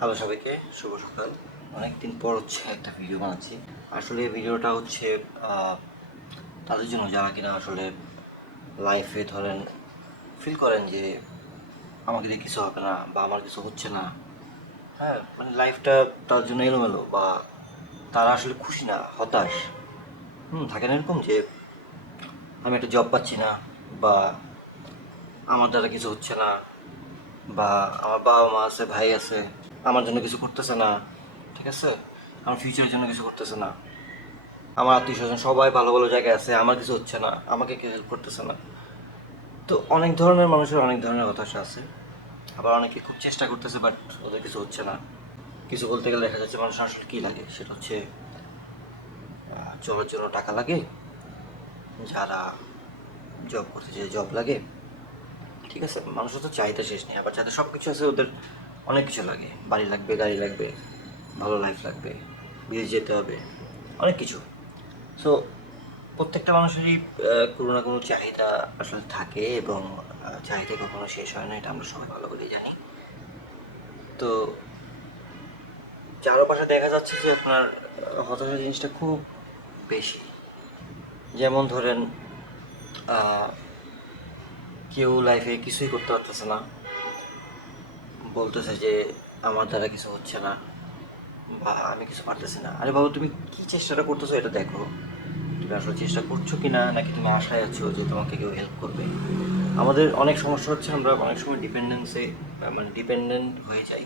Hello সবাইকে। শুভ সকাল। অনেকদিন পর হচ্ছে একটা ভিডিও বানাচ্ছি। আসলে ভিডিওটা হচ্ছে তাদের জন্য যারা কিনা আসলে লাইফে ধরেন ফিল করেন যে আমাকে দিয়ে কিছু হবে না বা আমার কিছু হচ্ছে না হ্যাঁ মানে লাইফটা তার জন্য এলোমেলো বা তারা আসলে খুশি না, হতাশ। হুম থাকে না এরকম যে আমি একটা জব পাচ্ছি না বা আমার দ্বারা কিছু হচ্ছে না বা আমার বাবা মা আছে, ভাই আছে আমার জন্য কিছু করতেছে না, ঠিক আছে? আমার ফিউচারের জন্য কিছু করতেছে না। আমার আত্মীয় স্বজন সবাই ভালো ভালো জায়গায় আছে, আমার কিছু হচ্ছে না, আমাকে কেউ হেল্প করতেছে না। তো অনেক ধরনের মানুষের অনেক ধরনের হতাশা আছে। আবার অনেকে খুব চেষ্টা করতেছে বাট ওদের কিছু হচ্ছে না। কিছু বলতে গেলে দেখা যাচ্ছে মানুষের আসলে কী লাগে? সেটা হচ্ছে চলার জন্য টাকা লাগে, যারা জব করতে চায় জব লাগে। ঠিক আছে? মানুষের তো চাহিদা শেষ নেই, আবার যাদের সব কিছু আছে ওদের। অনেক কিছু লাগে। বাড়ি লাগবে, গাড়ি লাগবে, ভালো লাইফ লাগবে, বিদেশ যেতে হবে, অনেক কিছু। সো প্রত্যেকটা মানুষেরই কোনো না কোনো চাহিদা আসলে থাকে এবং চাহিদা কখনো শেষ হয় না, এটা আমরা সবাই ভালো করেই জানি। তো, চারপাশে দেখা যাচ্ছে যে আপনার হতাশা জিনিসটা খুব বেশি। যেমন ধরেন কেউ লাইফে কিছুই করতে পারতেছে না। বলতেছে যে আমার দ্বারা কিছু হচ্ছে না বা আমি কিছু পারতেছি না। আরে বাবু, তুমি কি চেষ্টাটা করতেছো এটা দেখো। তুমি আসলে চেষ্টা করছ কি না নাকি তুমি আশায় আছো যে তোমাকে কেউ হেল্প করবে? আমাদের অনেক সমস্যা হচ্ছে, আমরা অনেক সময় ডিপেন্ডেন্সে মানে ডিপেন্ডেন্ট হয়ে যাই।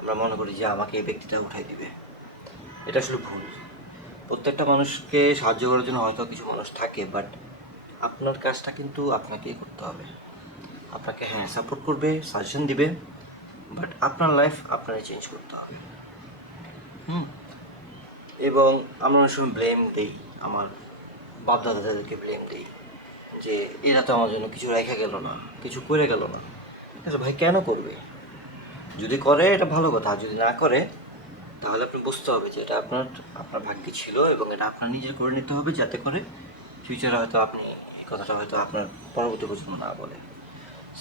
আমরা মনে করি যে আমাকে এই ব্যক্তিটা উঠাই দিবে। এটা আসলে ভুল। প্রত্যেকটা মানুষকে সাহায্য করার জন্য হয়তো কিছু মানুষ থাকে বাট আপনার কাজটা কিন্তু আপনাকেই করতে হবে। আপনাকে হ্যাঁ সাপোর্ট করবে সাজেশন দিবে। বাট আপনার লাইফ আপনারই চেঞ্জ করতে হবে। হুম? এবং আমরা অনেক সময় ব্লেম দিই, আমার বাপ দাদাদেরকে ব্লেম দিই যে, এরা তো আমার জন্য কিছু রেখে গেল না, কিছু করে গেল না। আচ্ছা ভাই, কেন করবে? যদি করে, এটা ভালো কথা। যদি না করে, তাহলে আপনি বুঝতে হবে যে এটা আপনার আপনার ভাগ্যে ছিল এবং এটা আপনার নিজের করে নিতে হবে যাতে করে ফিউচারে হয়তো আপনি এই কথাটা হয়তো আপনার পরবর্তী প্রজন্ম না বলে।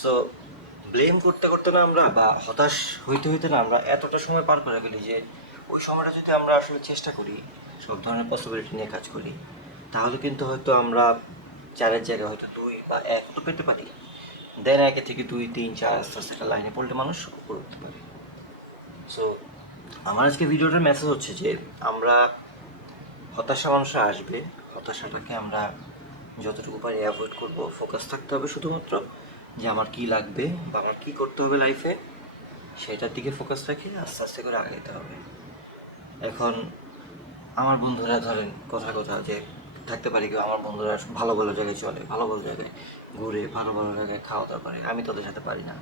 সো ব্লেম করতে করতে না আমরা বা হতাশ হইতে হইতে না আমরা এতটা সময় পার করে ফেলি যে ওই সময়টা যদি আমরা আসলে চেষ্টা করি, সব ধরনের পসিবিলিটি নিয়ে কাজ করি, তাহলে কিন্তু হয়তো আমরা চারের জায়গায় হয়তো দুই বা এক তো পেতে পারি। দেন একে থেকে দুই, তিন, চার, আস্তে আস্তে একটা লাইনে পড়লে মানুষ উঠতে পারে। সো আমার আজকে ভিডিওটার মেসেজ হচ্ছে যে আমরা হতাশা মানুষরা আসবে, হতাশাটাকে আমরা যতটুকু পারি অ্যাভয়েড করব ফোকাস থাকতে হবে শুধুমাত্র যে আমার কি লাগবে বা আমার কি করতে হবে লাইফে সেটার দিকে ফোকাস রাখি আস্তে আস্তে করে আগাইতে হবে। এখন আমার বন্ধুরা ধরেন, কথা কথা যে থাকতে পারি কেউ আমার বন্ধুরা ভালো ভালো জায়গায় চলে, ভালো ভালো জায়গায় ঘুরে, ভালো ভালো জায়গায় খাওয়া দাওয়া করে, আমি তাদের সাথে পারি না।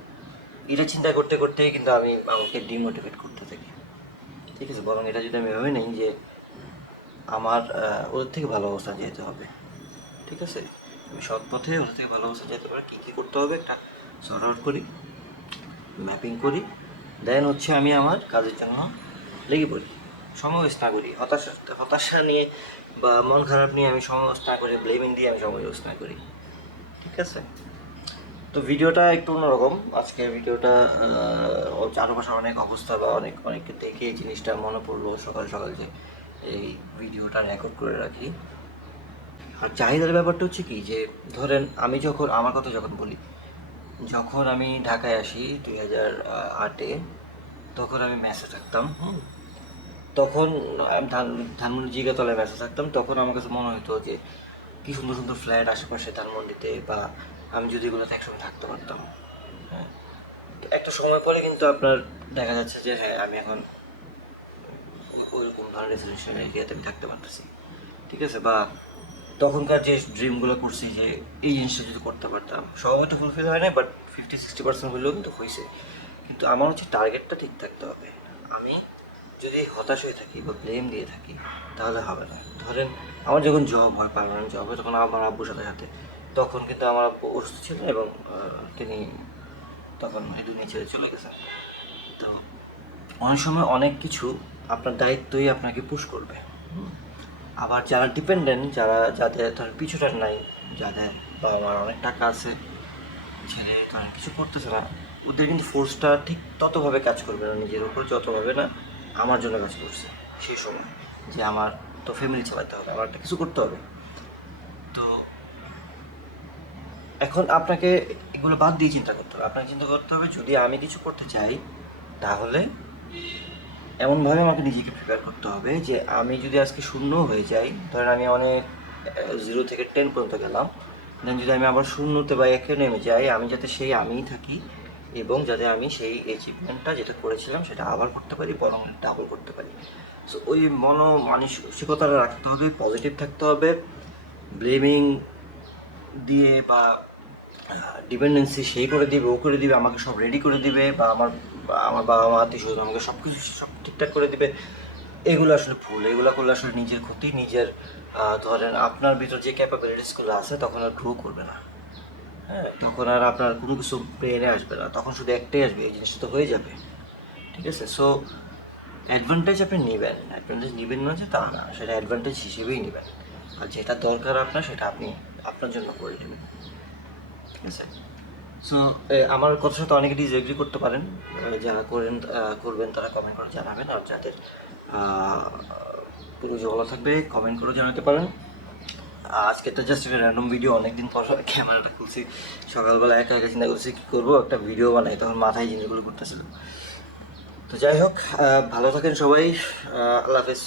এটা চিন্তা করতে করতেই কিন্তু আমি আমাকে ডিমোটিভেট করতে থাকি। ঠিক আছে, বরং এটা যদি আমি ভেবে নিই যে আমার ওদের থেকে ভালো অবস্থান যেতে হবে। ঠিক আছে? আমি সৎ পথে ওদের থেকে ভালো অবস্থান যেতে পারে। কী কী করতে হবে একটা সর্ট আউট করি ম্যাপিং করি দেন হচ্ছে আমি আমার কাজের জন্য লেগে পড়ি। সময় না করি, হতাশা হতাশা নিয়ে বা মন খারাপ নিয়ে আমি সময় না করে ব্লেমিং দিয়ে আমি সময় না করি। ঠিক আছে? তো ভিডিওটা একটু অন্যরকম। আজকের ভিডিওটা চারপাশে অনেক অবস্থা বা অনেক অনেক দেখে জিনিসটা মনে পড়ল সকাল সকাল যে এই ভিডিওটা রেকর্ড করে রাখি। আর চাহিদার ব্যাপারটা হচ্ছে কি যে ধরেন আমি যখন আমার কথা যখন বলি যখন আমি ঢাকায় আসি দুই হাজার আটে তখন আমি মেসে থাকতাম। হুম। তখন ধান ধানমন্ডি জিগাতলায় মেসে থাকতাম। তখন আমার কাছে মনে হতো যে কি সুন্দর সুন্দর ফ্ল্যাট আশেপাশে ধানমন্ডিতে বা আমি যদি এগুলোতে একসঙ্গে থাকতে পারতাম। হ্যাঁ। একটা সময় পরে কিন্তু আপনার দেখা যাচ্ছে যে হ্যাঁ আমি এখন ওইরকম ধরনের রেসিডেন্সিয়াল এরিয়াতে আমি থাকতে পারতেছি। ঠিক আছে? বা তখনকার যে ড্রিমগুলো করছি যে এই জিনিসটা যদি করতে পারতাম সব হয়তো ফুলফিল হয় না বাট ফিফটি সিক্সটি পার্সেন্ট হলেও কিন্তু হয়েছে কিন্তু আমার হচ্ছে টার্গেটটা ঠিক থাকতে হবে। আমি যদি হতাশ হয়ে থাকি বা ব্লেম দিয়ে থাকি, তাহলে হবে না। ধরেন, আমার যখন জব হয় পার্মানেন্ট জব হয়, তখন আমার আব্বুর সাথে সাথে তখন কিন্তু আমার আব্বু অসুস্থ ছিলেন এবং তিনি তখন এই দুনিয়া ছেড়ে চলে গেছেন তো অনেক সময় অনেক কিছু আপনার দায়িত্বই আপনাকে পুশ করবে। আবার যারা ডিপেন্ডেন্ট যারা, যাদের ধরেন পিছুটার নাই, যাদের বাবা আমার অনেক টাকা আছে, ছেলে ধরেন কিছু করতেছে না, ওদের কিন্তু ফোর্সটা ঠিক ততভাবে কাজ করবে না, নিজের উপর যতভাবে না আমার জন্য কাজ করছে, সেই সময় যে আমার তো ফ্যামিলি চালাতে হবে, আমার একটা কিছু করতে হবে। তো এখন আপনাকে এগুলো বাদ দিয়ে চিন্তা করতে হবে। আপনাকে চিন্তা করতে হবে, যদি আমি কিছু করতে চাই, তাহলে এমনভাবে আমাকে নিজেকে প্রিপেয়ার করতে হবে যে আমি যদি আজকে শূন্য হয়ে যাই, ধরেন আমি অনেক জিরো থেকে টেন পর্যন্ত গেলাম দেন যদি আমি আবার শূন্যতে বা একে নেমে যাই, আমি যাতে সেই আমিই থাকি এবং যাতে আমি সেই অ্যাচিভমেন্টটা যেটা করেছিলাম সেটা আবার করতে পারি, বরং ডাবল করতে পারি। সো ওই মন মানসিকতাটা রাখতে হবে পজিটিভ থাকতে হবে ব্লেমিং দিয়ে বা ডিপেন্ডেন্সি সেই করে দিবে, ও করে দিবে, আমাকে সব রেডি করে দিবে বা আমার আমার বাবা মা আত্মীয় স্বজন আমাকে সব কিছু সব ঠিকঠাক করে দিবে। এগুলো আসলে ভুল। এগুলো করলে আসলে নিজের ক্ষতি, নিজের ধরেন আপনার ভিতর যে ক্যাপাবিলিটিসগুলো আছে, তখন আর গ্রো করবে না। হ্যাঁ তখন আর আপনার কোনো কিছু ব্রেনে আসবে না। তখন শুধু একটাই আসবে, এই জিনিসটা তো হয়ে যাবে। ঠিক আছে? সো অ্যাডভান্টেজ আপনি নেবেন। অ্যাডভান্টেজ নেবেন না যে তা না, সেটা অ্যাডভান্টেজ হিসেবেই নেবেন। আর যেটা দরকার আপনার, সেটা আপনি আপনার জন্য করে নেবেন। ঠিক আছে? সো আমার কথার সাথে অনেকে ডিসএগ্রি করতে পারেন। যারা করেন করবেন, তারা কমেন্ট করে জানাবেন আর যাদের পুরো ভালো থাকবে কমেন্ট করে জানাতে পারেন। আজকে তো জাস্ট একটা র্যান্ডম ভিডিও অনেকদিন পর ক্যামেরাটা খুলছি। সকালবেলা একা একা চিন্তা করছি, কী করব? একটা ভিডিও বানাই, তখন মাথায় জিনিসগুলো করতেছিল তো যাই হোক ভালো থাকেন সবাই। আল্লাহ হাফেজ।